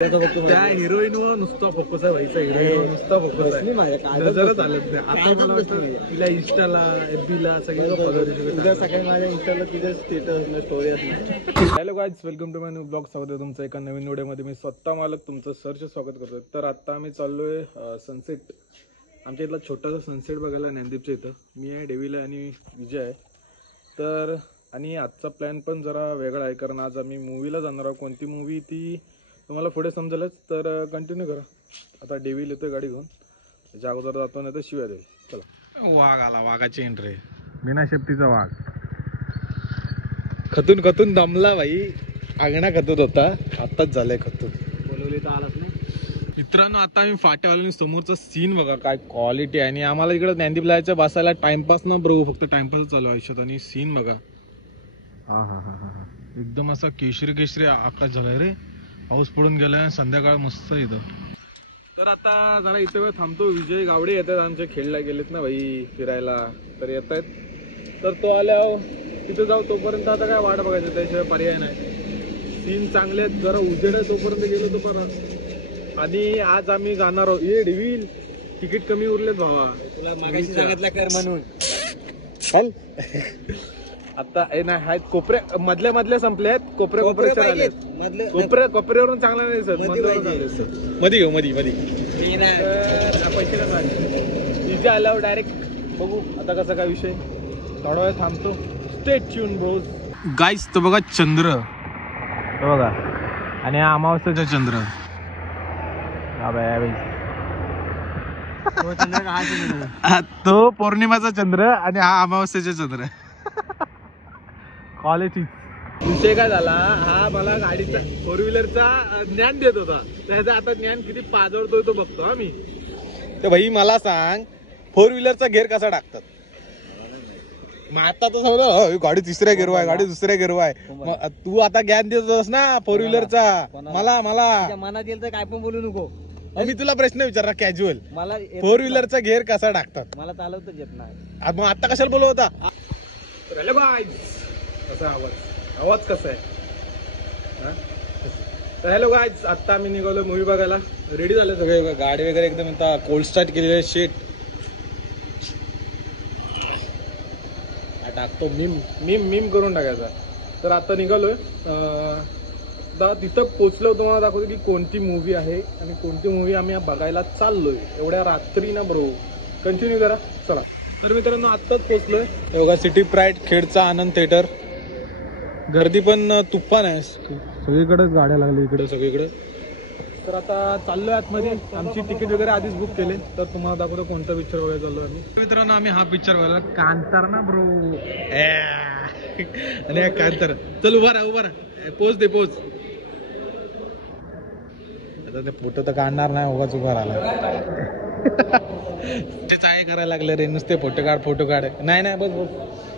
त्या हिरोईनवर नुसता फोकस आहे व्हायचा. हिरोईन नुसता फोकस आहे. नजरच आलत नाही. आता मला वाटतं तिला इंस्टाला एफबीला सगळं उद्या सकाळी माझ्या इंस्टाला तिथे स्टेटस स्टोरी असणार. Hello guys, welcome to my new blog. स्वागत आहे तुमचं एका नवीन व्हिडिओमध्ये. मी स्वतः मालक तुमचं सरचे स्वागत करतोय. तर आता आम्ही चाललोय सनसेट. आमच्या इथला छोटासा सनसेट बघायला ज्ञानदीपच्या इथं. मी आहे, डेविला आणि विजय आहे. तर आणि आजचा प्लॅन पण जरा वेगळा आहे, कारण आज आम्ही मूवीला जाणार आहोत. कोणती मूवी ती तुम्हाला पुढे समजेलच, तर कंटिन्यू करा. आता डेव्हिल येतोय गाडी घेऊन, त्याच्या अगोदर जातो नाही तर शिव्या देईल. चला. वाघ आला, वाघाची एंट्री. बिना शेपटीचा वाघ खतून खतून दमला भाई. आगणा खतूत होता, आताच झालाय खतून. बोलवली तर आलाच नाही. मित्रांनो, आता आम्ही फाट्यावाल्यानी समोरचा सीन बघा काय क्वालिटी आहे. आणि आम्हाला इकडे ज्ञानदीपला यायचं बसायला टाइमपास न ब्रो, फक्त टाइमपास चालू आयुष्यात. आणि सीन बघा, हा हा हा हा एकदम असा केशरी केशरी आकाश झालाय रे. पाऊस पडून गेलाय, संध्याकाळ मस्त इथं. तर आता जरा इथे वेळ थांबतो. विजय गावडे येतात आमचे, खेळला गेलेत ना भाई फिरायला, तर येत आहेत. तर तो आल्यावर तिथं जाऊ. तोपर्यंत आता काय वाट बघायचं, त्याशिवाय पर्याय नाही. सीन चांगले आहेत, जरा उजेड आहे तोपर्यंत गेलो तो परत. आणि आज आम्ही जाणार आहोत. ये डेव्हिल, तिकीट कमी उरलेत भावा, तुला मागाशी सांगितलं कर म्हणून. चल आता नाही आहेत कोपरे, मधल्या संपले आहेत. कोपरे कोपऱ्यावरून चांगला नाही सर, मध्ये घेऊ मध्ये पैसे काय तिथे आल्यावर डायरेक्ट बघू आता कसा काय विषय. थोडा वेळ थांबतो. Stay tune Broz. गाईज तो बघा चंद्र, तो बघा, आणि हा अमावस्याचा चंद्र. तो पौर्णिमाचा चंद्र आणि हा अमावस्याचा चंद्र. क्वालिटी विषय काय झाला, हा मला गाडीचा फोर व्हीलरचा ज्ञान देत होता. त्याचं आता ज्ञान किती पाजळतोय तो बघतो आम्ही. तर भाई मला सांग, फोर व्हीलरचा गेअर कसा टाकतात? मग आता तर समजा गाडी तिसऱ्या गेअरवा आहे, गाडी दुसऱ्या गेअरवा आहे. तू आता ज्ञान देत होतास ना फोर व्हीलरचा. मला मनात येईल तर काय पण बोलू नको. मी तुला प्रश्न विचारला कॅज्युअल, मला फोर व्हीलरचा गेअर कसा टाकतात? मला चालवताच येत नाही. मग आता कशाला बोलव होता? कसा आवाज कसा आहे? तर हॅलो गाईज, आता आम्ही निघालो मूवी बघायला. रेडी झाले सगळे, गाडी वगैरे एकदम आता कोल्ड स्टार्ट केलेली आहे. शेट टाकतो मीम करून टाकायचा. तर आता निघालोय. तिथं पोचलो, तुम्हाला दाखवतो की कोणती मूवी आहे आणि कोणती मूवी आम्ही बघायला चाललोय एवढ्या रात्री ना ब्रो. कंटिन्यू करा, चला. तर मित्रांनो, आत्ताच पोचलोय. बघा, सिटी प्राईड खेडचा आनंद थिएटर. गर्दी पण तुफान आहे, सगळीकडे गाड्या लागल्या इकडे सगळीकडे. तर आता चाललोय आतमध्ये. आमची तिकीट वगैरे आधीच बुक केले. तर तुम्हाला दाखवतो कोणता पिक्चर बघायला चाललो आम्ही. मित्रांनो, आम्ही हा पिक्चर बघायला, कांतार ना ब्रो. आणि कांतार. चल उभा राहा, पोच दे पोच. आता ते फोटो तर काढणार नाही, उगाच उभा राहिला. ते चाय करायला लागले रे, नुसते फोटो काढ. नाही बस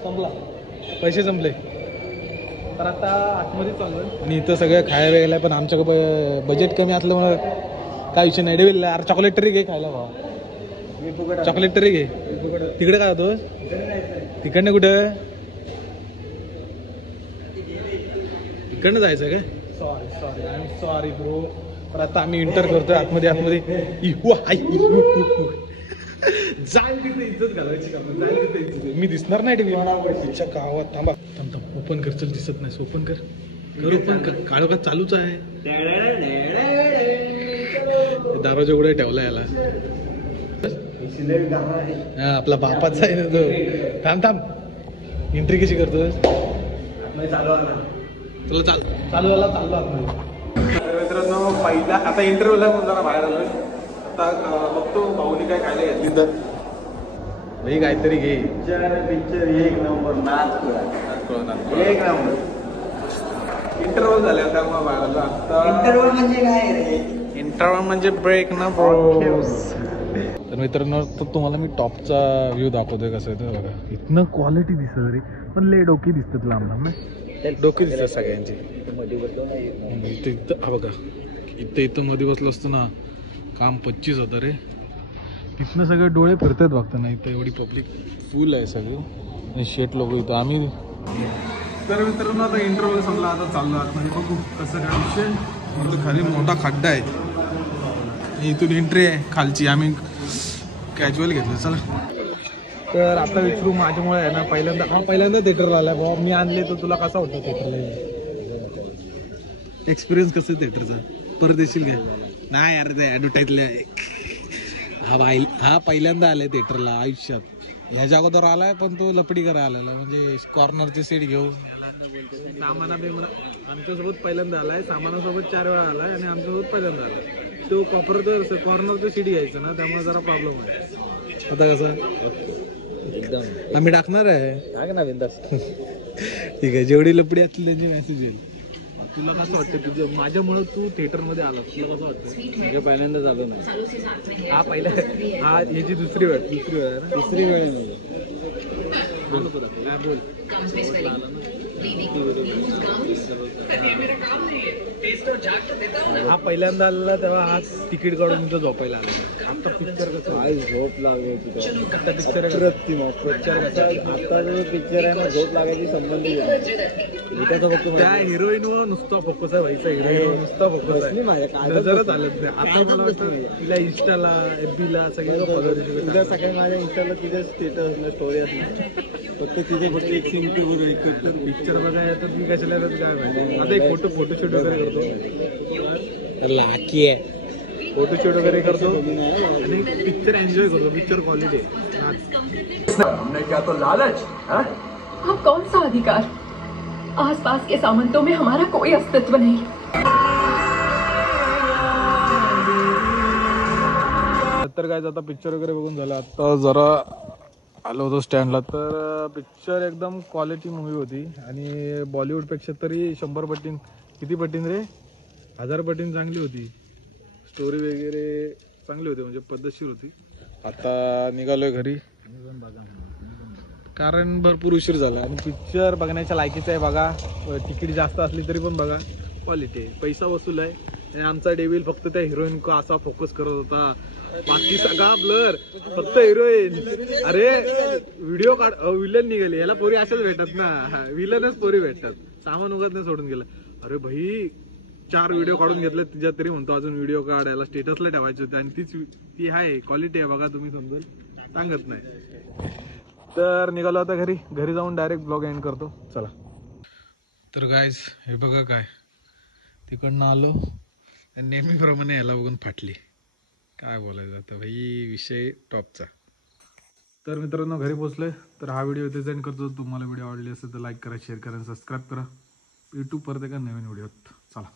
संपला, पैसे संपले. तर आता आतमध्ये चाललोय आणि इथं सगळं खायला वेगळं आहे. पण आमच्याकडे बजेट कमी असल्यामुळे काय विषय नाही. डेविल अरे चॉकलेट तरी घे खायला भावा. चॉकलेट तरी घे. तिकडे काय होतो? तिकडनं कुठं? तिकडनं जायचं काय? Sorry I am sorry bro. तर आता आम्ही एंटर करतोय आतमध्ये. जाईल तिथे इज्जत घालायची का? जाईल तिथे इज्जत. मी दिसणार नाही टीव्ही गावात. थांबा ओपन कर, चल दिसत नाही. ओपन कर ओपन कर. काळो का चालूच आहे. दरवाजा उघडे ठेवला याला. हा आपला बापाचा आहे ना तो. थांब एंट्री कशी करतोय? चला चालू आतमध्ये. मित्रांनो, पहिला आता इंटरव्ह्यूला पण जरा बाहेर आलोय. आता बघतो भाऊनी काय खायला घेतली तर भाई काहीतरी घे. पिक्चर एक नंबर, एक नंबर. इंटरव्ह्यू झाले त्यामुळे बाहेर आलो. आता इंटरव्ह्यू म्हणजे काय रे? इंटरव्ह्यू म्हणजे ब्रेक ना ब्रो. तर मित्रांनो, तुम्हाला मी टॉपचा व्ह्यू दाखवतोय कसं आहे. बघा, इथनं क्वालिटी दिसत रे, पण लय डोकी दिसतात लांब. डोकी दिसतात सगळ्यांची. इथं बघा, इथं मध्ये बसलो असतो ना, काम 25 होतं रे. तिथनं सगळे डोळे फिरतात बघता ना. इथं एवढी पब्लिक फुल आहे सगळी. आणि शेट लोक इथं आम्ही. तर मित्रांनो, आता इंटरव्ह्यू संपला, आता चाललो आतमध्ये. बघू कसं काय विषय. खाली मोठा खड्डा आहे, इथून एंट्री आहे खालची. आम्ही कॅज्युअल घेतलं. चला तर आता विचारू माझ्यामुळे आहे ना पहिल्यांदा थिएटरला आला बाबा मी आणले. तर तुला कसा वाटतं थिएटरला एक्सपिरियन्स कसं थिएटरचा? परत येशील काय? नाही यार ते ॲडव्हर्टाईजला हा पहिल्यांदा आलाय थिएटरला आयुष्यात. ह्याच्या अगोदर आलाय पण तो लपडी करा आलेला, म्हणजे कॉर्नरची सीट घेऊन सामाना बिमाना. आमच्यासोबत पहिल्यांदा आलाय, सामानासोबत 4 वेळा आलाय आणि आमच्यासोबत पहिल्यांदा आलाय. तो कॉर्नरचं सीट घ्यायचं ना, त्यामुळे जरा प्रॉब्लेम आहे. आता कसं एकदम आम्ही टाकणार आहे ना बिंदास. ठीक आहे, जेवढी लपडी असली त्यांची मेसेज येईल. तुला कसं वाटतं तुझं माझ्यामुळे तू थिएटर मध्ये आला? तुला कसं वाटतं? म्हणजे पहिल्यांदा झालं नाही हा याची दुसरी वेळ आहे ना? तिसरी वेळ बोल बोल. हा पहिल्यांदा आलेला तेव्हा हा तिकीट काढून इथं झोपायला आला. आता पिक्चर कसं झोप लागली. आता पिक्चर आहे ना, झोप लागायची संबंध फक्त त्या हिरोईनवर नुसता फोकस आहे. व्हायचा हिरोईन नुसता फोकस आहे. नजरच आलत नाही. आता मला वाटतं तिला इंस्टाला FB ला सगळ्या माझ्या इंस्टाला तिथे स्टेटस असणार, स्टोरी असणार. फक्त तिथे फक्त एक सीन एकतर पिक्चर बघायला तर ती कशाला काय माहिती. आता एक फोटोशूट वगैरे करतो, लाकी आहे. फोटोशूट वगैरे करतो आणि पिक्चर एन्जॉय करतो. पिक्चर क्वालिटी आहे. हमने क्या तो लालच हम कौन सा अधिकार, आसपास के सामंतों में हमारा कोई अस्तित्व नहीं. तर काय आता पिक्चर वगैरे बघून झालं. आता जरा आलो होतो स्टँडला. तर पिक्चर एकदम क्वालिटी मूवी होती आणि बॉलिवूडपेक्षा तरी 100 पटीन किती पटीन रे 1000 पटीन चांगली होती. स्टोरी वगैरे चांगली होती, म्हणजे पद्धतशीर होती. आता निघालोय घरी कारण भरपूर उशीर झाला आणि पिक्चर बघण्याच्या लायकीचं आहे. बघा, तिकीट जास्त असली तरी पण बघा, क्वालिटी आहे, पैसा वसूल आहे. आणि आमचा डेव्हिल फक्त त्या हिरोईन को असा फोकस करत होता, बाकी सगळा ब्लर, फक्त हिरोईन. अरे व्हिडिओ काढ, विलन निघाले. याला पोरी अशाच भेटतात ना, विलनच पोरी भेटतात. सामान उगत नाही सोडून गेलं. अरे भाई 4 व्हिडिओ काढून घेतले तिच्यात, तरी म्हणतो अजून व्हिडिओ काढ, याला स्टेटसला ठेवायचे होते. आणि ती आहे क्वालिटी आहे, बघा तुम्ही समजेल, सांगत नाही. तर निघालो आता घरी जाऊन डायरेक्ट ब्लॉग एंड करतो. चला तर गाईज हे बघा काय तिकडनं आलो आणि नेहमीप्रमाणे याला बघून फाटली. काय बोलायचं आता भाई, विषय टॉपचा. तर मित्रांनो घरी पोचलोय. तर हा व्हिडिओ इथे सेंड करतो. तुम्हाला व्हिडिओ आवडली असेल तर लाईक करा, शेअर करा, सबस्क्राईब करा. यूट्यूब परत एका नवीन व्हिडिओत. चला.